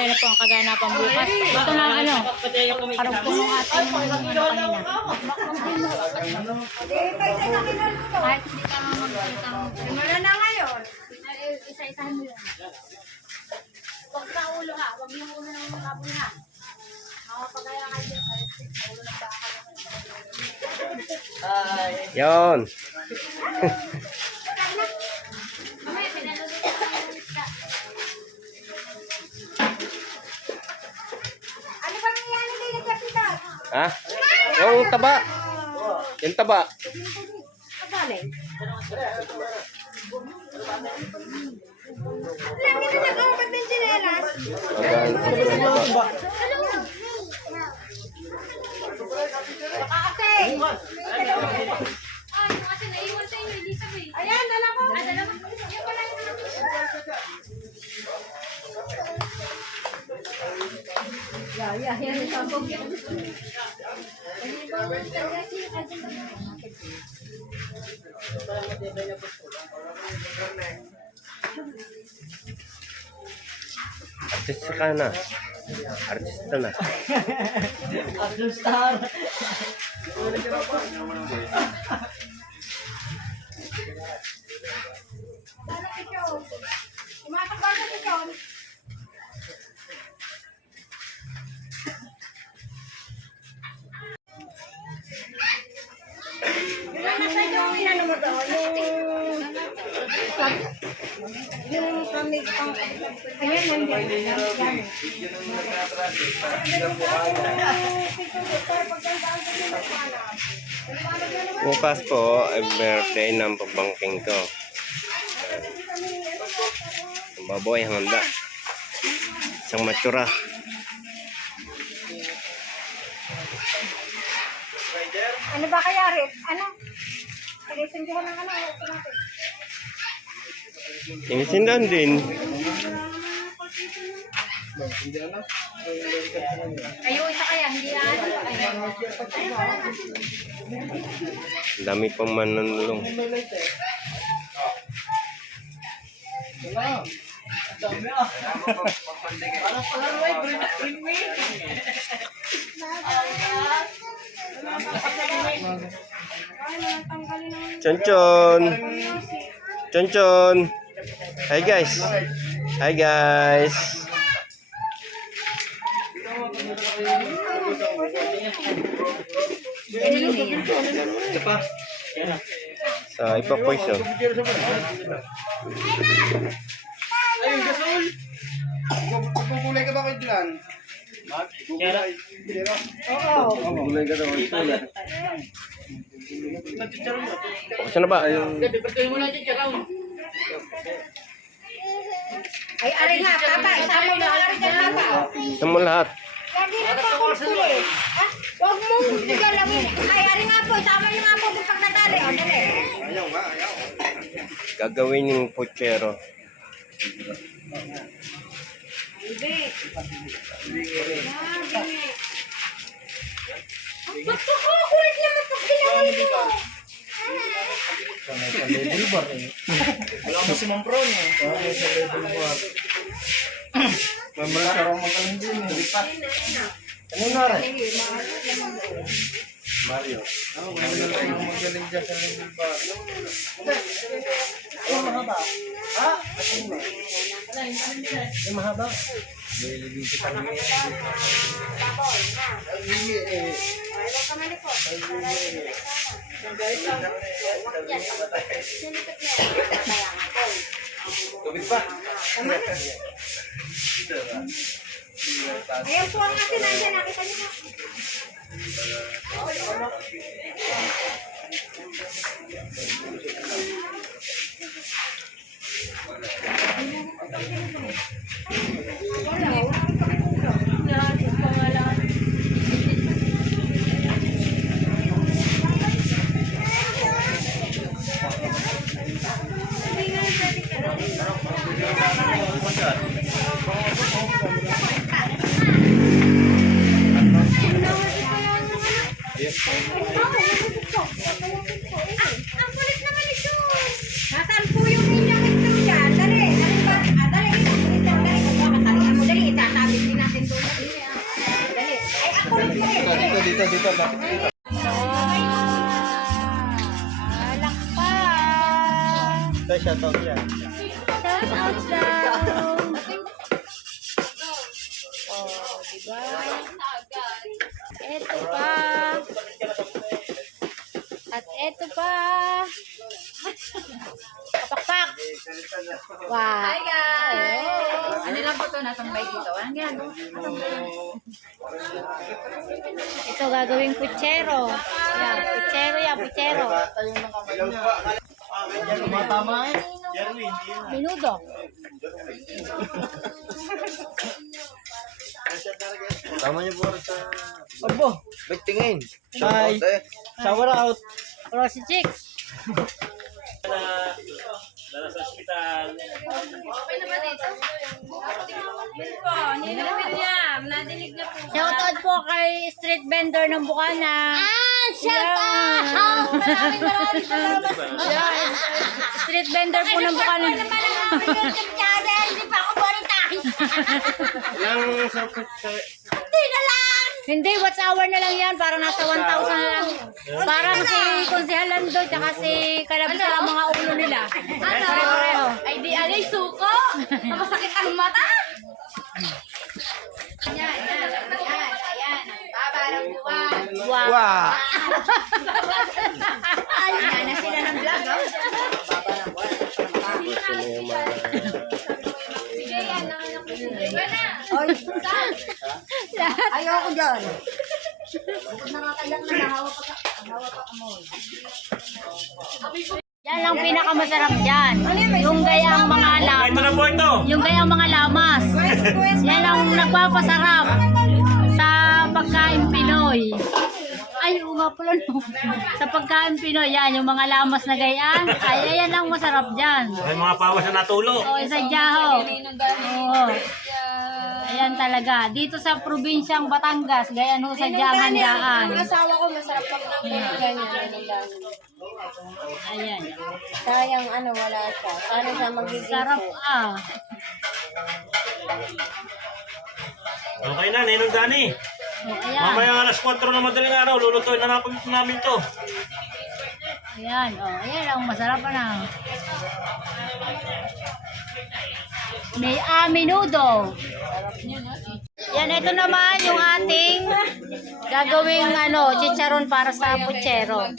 Ayan na po ang kaganapan bukas. Ito na ano, karugtong ng ating kanina. Kahit hindi ka magsalita mo. Wala na ngayon. Isa-isahan mo yun. Huwag sa ulo ha. Huwag yung ulo ng baboy ha. Makapagaya kayo dyan sa ulo ng baka. Yon. Mamaya, pinalulog ka ng isda. Ano ba nangyari kay Nagkapitan? Ha? Yung taba. Yung taba. Kabalay. Lagi na nag-open ng chinelas. Ate! Ay, kasi naiwan sa inyo, hindi sabi. Ayan, dala ko. Dala mo. Yung pala yung Artista ka na. Artista na. Tumatakbo sa pichon. Yun ang nasa yung inano mo to, yung kami pang ayan nandiyan. Bukas po ay birthday ng pabangking ko. Ang baboy handa. Isang matura. Ano ba kaya Rit? Ano? Pag-isindihan ng ano, natin. Tinisindan din. Kayo isa kaya, hindi na ano. Ang dami pang mananulong. Chonchon. Chonchon. Hi guys. Hi guys. Sa ipapoisyon. Ayun, gasol! Magpupulay ka ba kay Dylan? Magpupulay. Oo. Magpupulay ka daw. Bukas na ba? Ay, ari nga, papa. Isama mo ari ka, papa. Sa mo lahat. Lagi na pa kumpuli. Huwag mong bigalangin. Ay, ari nga po. Isama niyo nga po kung pag nadali. O, dali. Ayaw nga, ayaw. Gagawin yung puchero. Bibi. Ba't ko kulit naman pag ginawin mo? Wala mo si Ma'am Pro niya. Sa level bar. Mamaya ka raw magaling din. Lipat. Ano na rin? Mario. Ano na lang magaling dyan sa level bar? Ano mahaba? Ha? Ano mahaba? Tubig pa. Ayan po ang atin. Nandiyan, nakita niyo po. Ang kulit naman ito. Nasaan po yung inyong ito dyan? Dali, dali ba? Dali, dali, dali. dito, lapit dito. Alak pa. Ito, shoutout yan. Shout out daw. Oh, diba? Ito pa. At ito pa. Kapakpak. Wow. Hi guys! Ano lang po ito? Natambay dito. Anong ginagawa? Ito gagawing puchero. Yan, puchero yan, puchero. Tumatama eh. Minudo. Tama niyo po sa... Abo, nagtingin. Bye. Shower out. Rosy Chicks. Dala sa ospital. Okay na ba dito? Po, nilawin niya. Nadinig niya po. Shoutout po kay street vendor ng Bukana. Shout out! Maraming salamat. Yeah, street vendor po ng Bukana. YouTube channel. Hindi pa ako monetize. Hindi na lang. Hindi, what's hour na lang yan. Parang nasa 1,000 na lang. Parang si Konsehal Lando, tsaka si Kalabis ang mga ulo nila. Ano? Pareho. Ay di alay suko. Masakit ang mata. Ayan, ayan, ayan, ayan. Babarang buwan. Wow. Wow. Ayan na sila ng vlog. Oh. Sige, yan lang ang nakuha na. Ayoko dyan. Yan ang pinakamasarap dyan. Yung gayang mga Ito na po ito. Yung gayang mga lamas. Yan ang nagpapasarap sa pagkain Pinoy. Ay, oo nga pala no. Sa pagkain Pinoy, yan, yung mga lamas na gayaan. Ay, ayan ang masarap dyan. May mga pawas na natulo. O, isa dyaho. Oo. Ayan talaga. Dito sa probinsyang Batangas, gayan ho sa dyang handaan. Asawa ko masarap pag ganyan. Ayan. Sayang ano, wala siya. Paano siya magiging Sarap ah. Okay na, Ninong Dani. O, ayan. Mamaya alas 4 na madaling araw, lulutuin na namin to. Ayan. O, ayan ang masarap na. May aminudo. Yan, ito naman yung ating gagawing chicharon para sa puchero.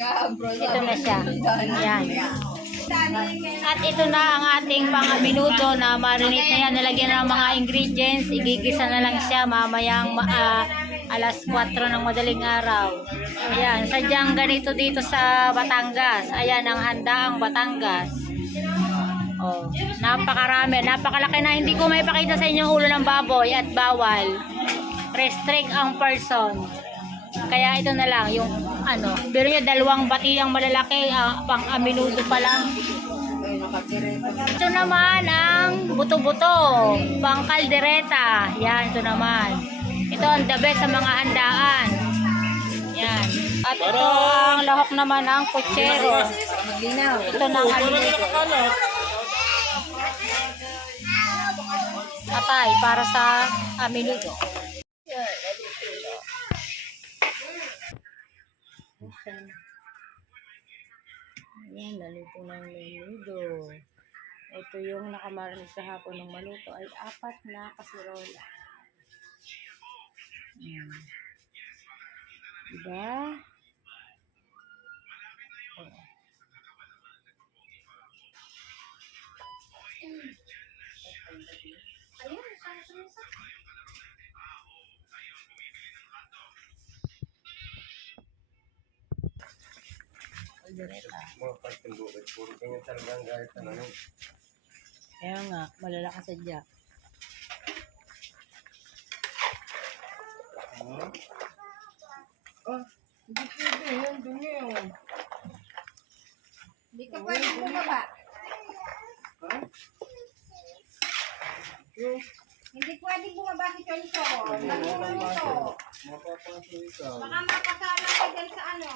Ito na siya. Yan. At ito na ang ating pang-aminudo na marinate na yan. Nalagyan na ng mga ingredients. Igigisa na lang siya mamayang alas 4 ng madaling araw. Ayan. Sadyang ganito dito sa Batangas. Ayan ang handaang Batangas. Oh, napakarami, napakalaki na. Hindi ko may pakita sa inyo ulo ng baboy at bawal. Restrict ang person. Kaya ito na lang yung pero nyo dalawang bati ang malalaki, pang aminudo pa lang. Ito naman ang buto-buto, pang kaldereta. Yan, ito naman. Ito ang the best sa mga handaan. Yan. At ito ang lahok naman ng puchero. Ito na ang aminudo. Atay para sa aminudo. Ayan, naluto ng menudo. Ito yung nakamarinate sa hapon ng maluto ay 4 na kasirola. Diba? Kaya nga, malalakas sadya. Hindi ka pwede bumaba. Hindi pwede bumaba si Choncho. Nagmumuto. Baka mapasala ka dyan sa ano.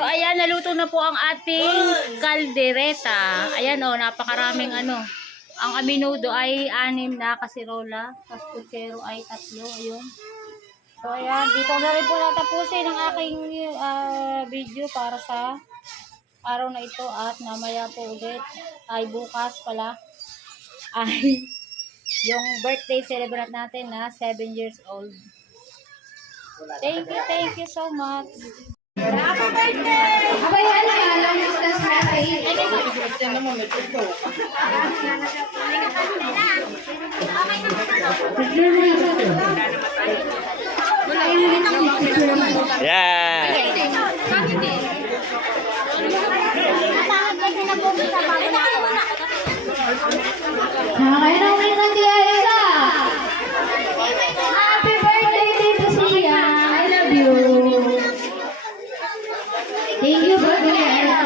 So, ayan, naluto na po ang ating kaldereta. Ayan, oh, napakaraming ano. Ang aminudo ay 6 na kasirola. Tapos puchero ay 3. Ayun. So, ayan, dito na rin po natapusin ang aking video para sa araw na ito. At mamaya po ulit, ay bukas pala, ay yung birthday celebrate natin na 7 years old. Thank you so much. Happy birthday! Abay, ano nga lang yung das natin? Yan. Kaya nang minsan kaya Elsa. Happy birthday, Tito Sia. I love you. Thank you, birthday, Elsa.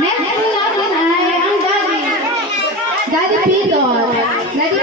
Next po natin ay ang Daddy Pidot. Daddy